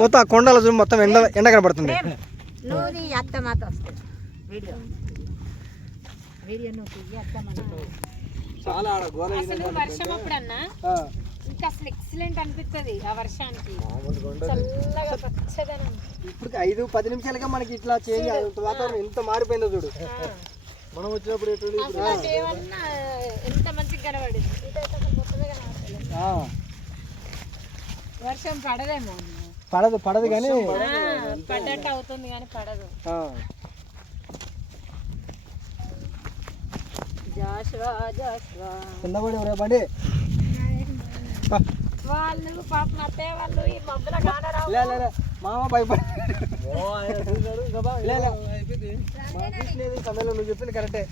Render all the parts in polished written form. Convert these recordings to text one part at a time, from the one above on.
మొత్తం ఆ కొండల చూడు మొత్తం ఎండ కనపడుతుంది. వర్షం అప్పుడన్నా ఇంకా అసలు ఎక్సలెంట్ అనిపిస్తుంది. ఆ వర్షానికి చల్లగా పచ్చదనం. ఇప్పుడు 5-10 నిమిషాలుగా మనకి ఇట్లా చేంజ్ వాతావరణం ఎంత మారిపోయిందో చూడు. మనం వచ్చినప్పుడు ఎంత మంచిగా కనబడింది. వర్షం పడదేమో, పడదు కానీ పడ్డట్టు అవుతుంది కానీ పడదు. బండి వాళ్ళు పాపం అత్తయ్య వాళ్ళు ఈ మబ్బుల కానరావు. మామ భయపడి సమయంలో నువ్వు చెప్పింది కరెక్టే.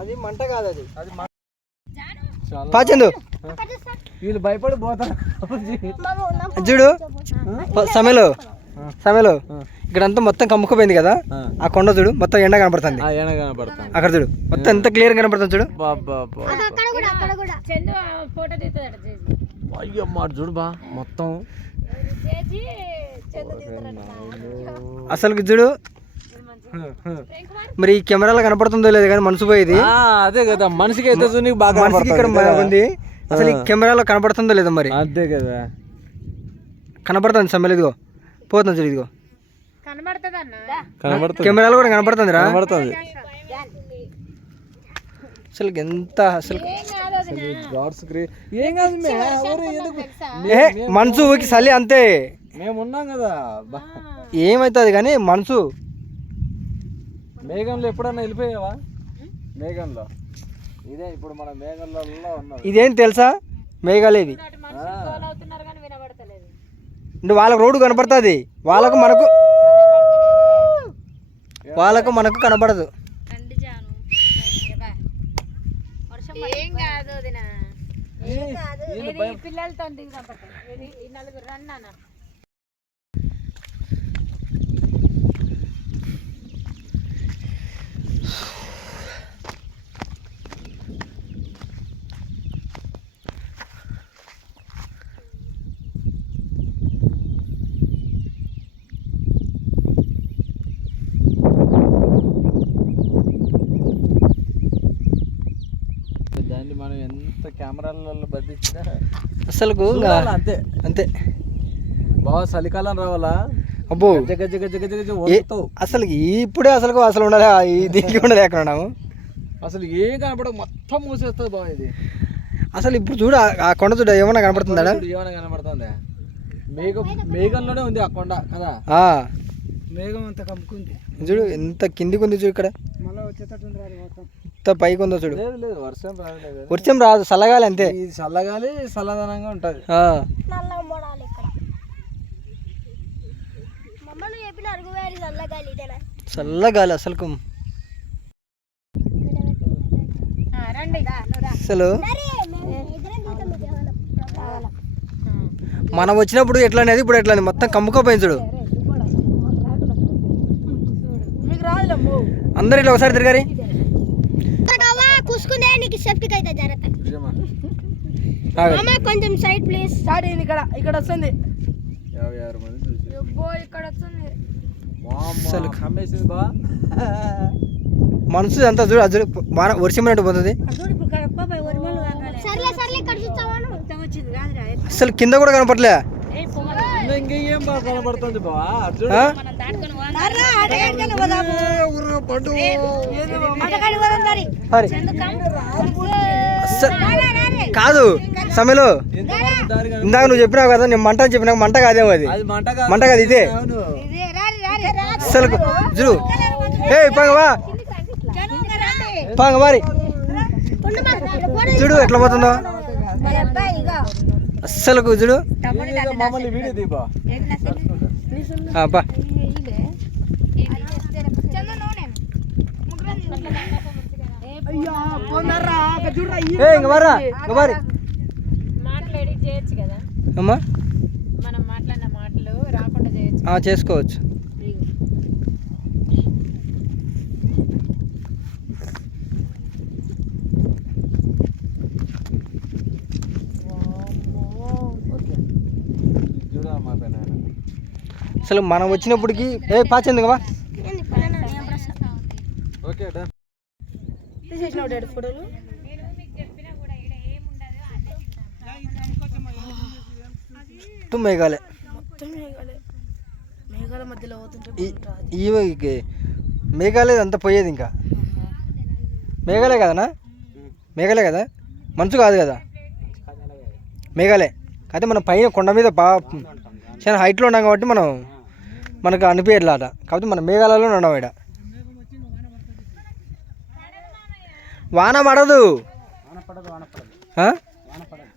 అది మంట కాదు, అది పాచందు వీళ్ళు భయపడి పోతారు చూడు. సమయంలో ఇక్కడంతా మొత్తం కమ్ముకుపోయింది కదా, ఆ కొండ చూడు మొత్తం ఎండ కనపడుతుంది. అక్కడ చూడు మొత్తం ఎంత క్లియర్ కనపడుతుంది చూడు. అయ్యమ్మ చూడు బా మొత్తం అసలు చూడు. మరి ఈ కెమెరాలో కనపడుతుందో లేదు కానీ మనసు పోయేది అదే కదా, మనిషికి అయితే మనిషికి ఇక్కడ ఉంది. అసలు ఈ కెమెరాలో కనపడుతుందో లేదో మరి. అదే కదా కనపడుతుంది సమయం. ఇదిగో పోతుంది చూడు, ఇదిగో కెమెరాలో కూడా కనపడుతుంది రా. అసలు ఎంత అసలు మనసు ఊకి చలి అంతే. మేము ఉన్నాం కదా, ఏమవుతుంది కానీ మనసు. మేఘంలో ఎప్పుడన్నా వెళ్ళిపోయావా? మేఘంలో ఇదే ఇప్పుడు మన మేఘంలో ఉన్నాం. ఇదేం తెలుసా, మేఘాలేది అంటే వాళ్ళకు రోడ్డు కనపడుతుంది, వాళ్ళకు మనకు కనపడదు. పిల్లలతో నలుగురు రన్నా. దాన్ని మనం ఎంత కెమెరాలలో బంధించినా అసలు అంతే అంతే. బాగా చలికాలం రావాలా, అబ్బో అసలు ఇప్పుడే అసలు ఉండలే, దీనికి ఉండలే ఎక్కడ ఉన్నాము. అసలు ఏం కనపడ మొత్తం మూసేస్తుంది బాగా ఇది. అసలు ఇప్పుడు చూడు ఆ కొండ చూడ ఏమన్నా కనపడుతుందా? ఏమన్నా కనపడుతుంది, మేఘంలోనే ఉంది ఆ కొండ కదా. మేఘం అంత కమ్ముకుంది చూడు, ఎంత కిందికి ఉంది చూడు. ఇక్కడ మళ్ళీ వచ్చేటట్టు ఎంత పైకి ఉందో చూడు. లేదు వర్షం వర్షం రాదు, చల్లగాలి అంతే. చల్లగాలి చల్లదనంగా ఉంటుంది. చల్లగాలి అసలు అసలు మనం వచ్చినప్పుడు ఎట్లా అనేది ఇప్పుడు ఎట్లా మొత్తం కమ్ముకోపోయింది చూడు. అందరు ఇట్లా ఒకసారి తిరగారి. కొంచెం సైడ్ ప్లీజ్. ఇక్కడ వస్తుంది, మనసు అంతా చూడు. అది చూడు వర్షం అన్నట్టు పోతుంది. అసలు కింద కూడా కనపడలే. ఇంకేం బాగా కనపడుతుంది బావా. కాదు సమయంలో ఇందాక నువ్వు చెప్పినావు కదా, నేను మంట అని చెప్పినా. మంట కాదేమో, అది మంట కాదు, ఇదే అసలు చూడు. ఏ పాంగవా పాంగ చూడు ఎట్లా పోతుందో అస్సలు చూడు. అమ్మా మనం మాట్లాడిన మాటలు రాకుండా చేయొచ్చు, చేసుకోవచ్చు. అసలు మనం వచ్చినప్పటికి పాచెందుకు ఓకే డన్. ఫోటోలు మేఘాలయ మేఘాల మధ్యలో పోతుంటే ఈ మేఘాలయ అంతా పోయేది ఇంకా మేఘాలయ కదనా మేఘాలయ కదా మంచు కాదు కదా మేఘాలయ అయితే మనం పైన కొండ మీద బాగా చాలా హైట్లో ఉన్నాం కాబట్టి మనకు అనిపించట్లేట కాబట్టి మనం మేఘాలయలో ఉన్నాం ఇక్కడ వాన పడదు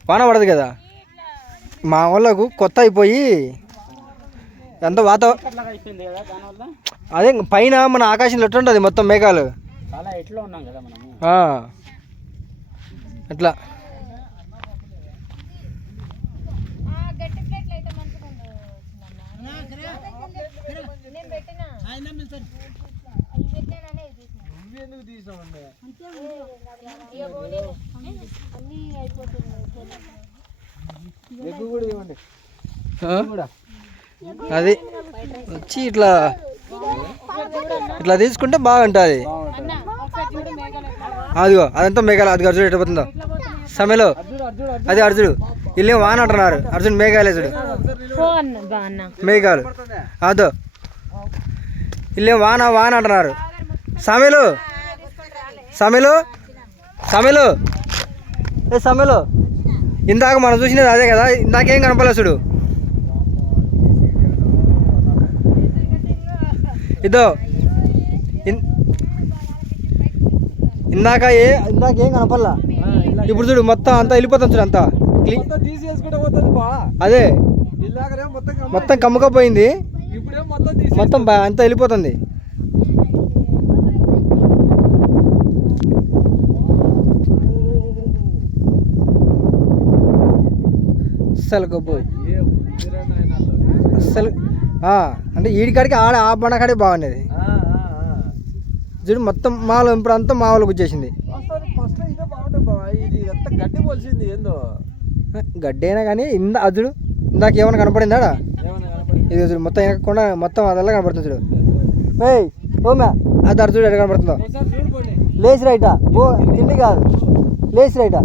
వాన పడదు కదా మా వాళ్ళకు కొత్త అయిపోయి ఎంత అదే పైన మన ఆకాశంలో ఎట్లుంటుంది మొత్తం మేఘాలు అట్లా అది వచ్చి ఇట్లా తీసుకుంటే బాగుంటుంది. అదిగో అదంతా మేఘాలయ అది అర్జుడు ఎట్టపోతుందో సమయంలో అది అర్జుడు వీళ్ళే వాన అంటున్నారు అర్జున్ మేఘాలయ చూడు మేఘాలు అదో వీళ్ళే వాన అంటున్నారు సమయంలో సమయంలో ఇందాక మనం చూసినది అదే కదా ఇందాకేం కనపడలేదు చూడు ఇదో ఇందాకేం కనపడలా ఇప్పుడు చూడు మొత్తం అంతా వెళ్ళిపోతాం చూడు అంతా అదే మొత్తం కమ్ముకపోయింది మొత్తం అంతా వెళ్ళిపోతుంది. అస్సలు అంటే ఈడికాడికి ఆ బండకాడే బాగుండేది చూడు మొత్తం మాలు ఇప్పుడు అంతా మా వాళ్ళకి వచ్చేసింది. గడ్డి అయినా కానీ అదుడు ఇందాక ఏమైనా కనపడిందా ఇది చూడు మొత్తం వెనకకుండా మొత్తం అదల్లా కనపడుతుంది చూడు ఓమ్యా అది అర్జుడు ఎక్కడ కనపడుతుందో లేచి రైటా తిండి కాదు లేచి రైటా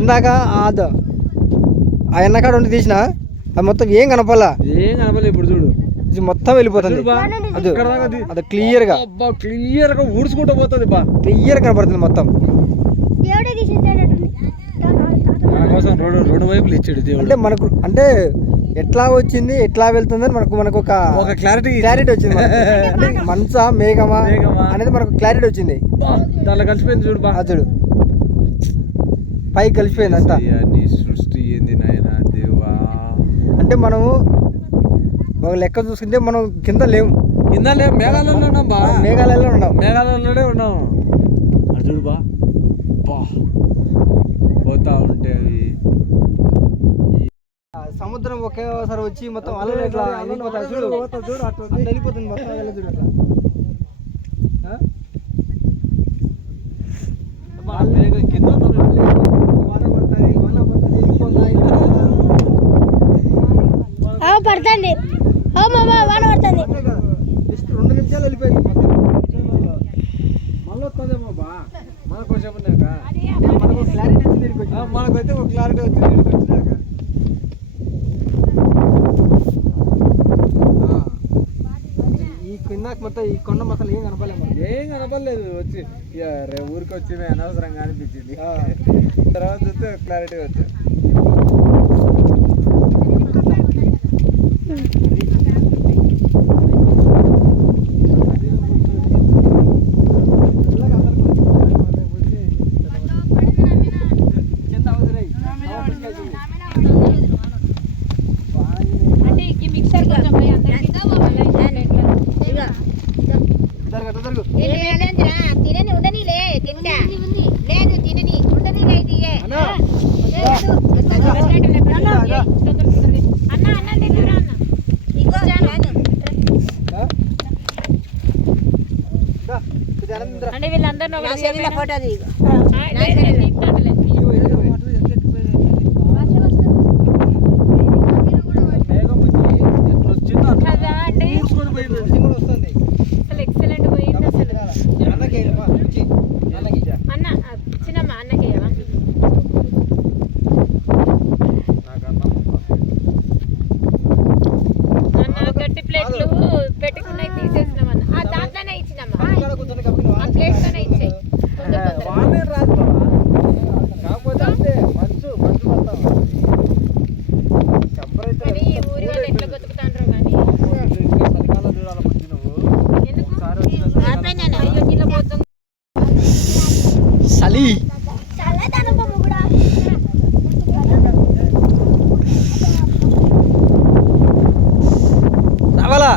ఇందాక ఆ ఎన్నకాడ ఉండి తీసిన అది మొత్తం ఏం కనపడలే ఇప్పుడు చూడు మొత్తం వెళ్ళిపోతుంది అది క్లియర్గా ఊడ్చుకుంటూ పోతుంది క్లియర్ కనపడుతుంది మొత్తం రెండు వైపులు ఇచ్చాడు అంటే మనకు అంటే ఎట్లా వచ్చింది ఎట్లా వెళ్తుందని మనకు ఒక క్లారిటీ వచ్చింది అంటే మనసా మేఘమా అనేది మనకు క్లారిటీ వచ్చింది దాంట్లో కలిసిపోయింది చూడు చూడు పైకి కలిసిపోయింది అంతా సృష్టి ఏంది నాయనా దేవా అంటే మనము ఒక లెక్క చూసుకుంటే మనం కింద లేము మేఘాలయంలో ఉన్నాం మేఘాలయంలోనే ఉన్నాం అర్జుడు పోతా ఉంటే అవి సముద్రం ఒకేసారి వచ్చి మొత్తం అలలు ఎట్లా చూడు వెళ్ళిపోతుంది మొత్తం చూడు అట్లా పడుతుంది వాన పడుతుంది 2 నిమిషాలు వెళ్ళిపోయింది మళ్ళీ వస్తుందేమో మనకు క్లారిటీ వచ్చింది మనకైతే ఒక క్లారిటీ వచ్చింది వచ్చినాక ఈ కింద మొత్తం ఈ కొండ మొత్తం ఏం కనపడలేదు వచ్చి ఊరికి వచ్చి అనవసరంగా అనిపించింది తర్వాత చూస్తే క్లారిటీ వచ్చింది. తినని ఉండనిలే తింటా లేదు తినని ఉండనిలే అంటే వీళ్ళందరూ ఫోటో చలి రావాలా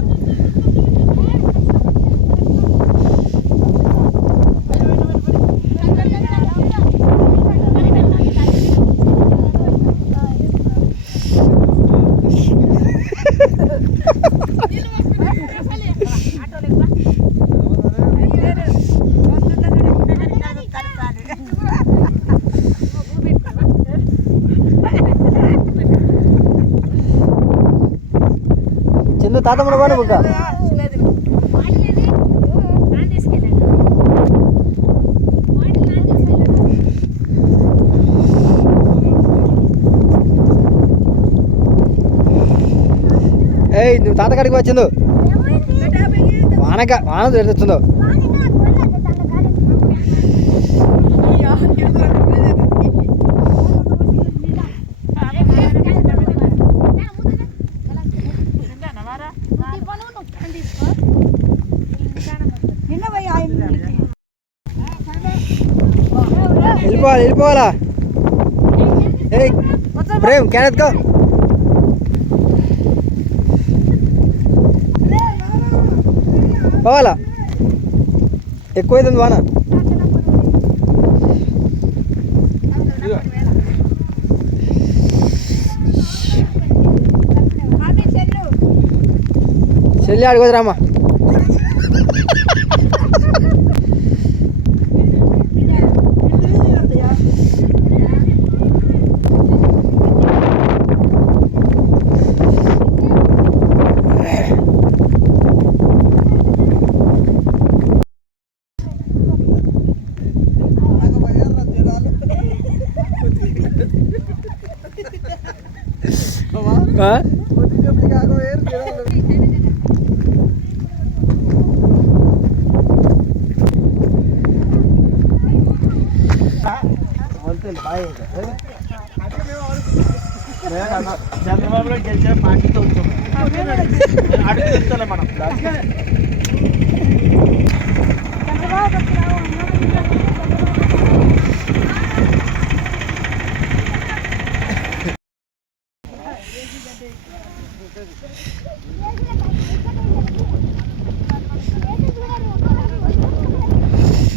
చందు తాతమ్మను బాగా బుక్క ఏయ్ నువ్వు తాతగాడికి వచ్చిందో వాన తెరుతుందో వెళ్ళిపోవాలా ఏయ్ ప్రేమ్ క్యారెత్కో పోవాలా ఎక్కువైతుంది వాన చెల్లి అడుగుదరామ్మా చంద్రబాబు గెలిచిన పార్టీతో అడుగులే మనం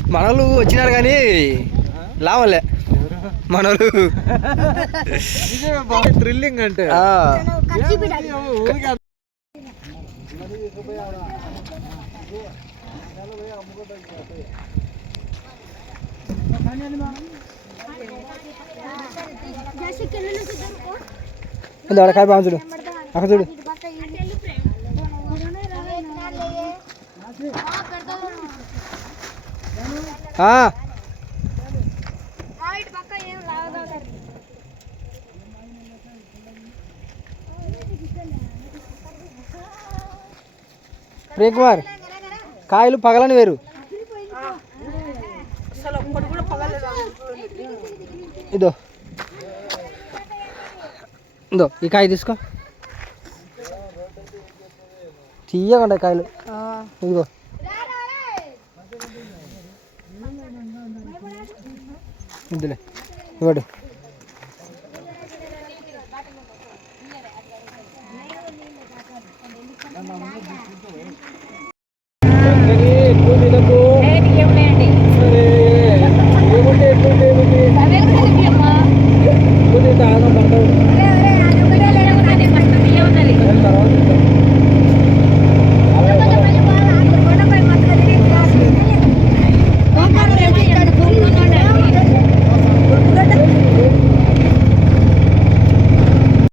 మనోళ్ళు వచ్చినారు కానీ లావలే మనోళ్ళు థ్రిల్లింగ్ అంటే అక్కడ బాగా చూడు అక్కడ చూడు ప్రియ కుమార్ కాయలు పగలని వేరు ఇదో ఇదో ఈ కాయ తీసుకో తీయకుండా కాయలు ఇదిగో ఇద్దులే ఇవ్వడు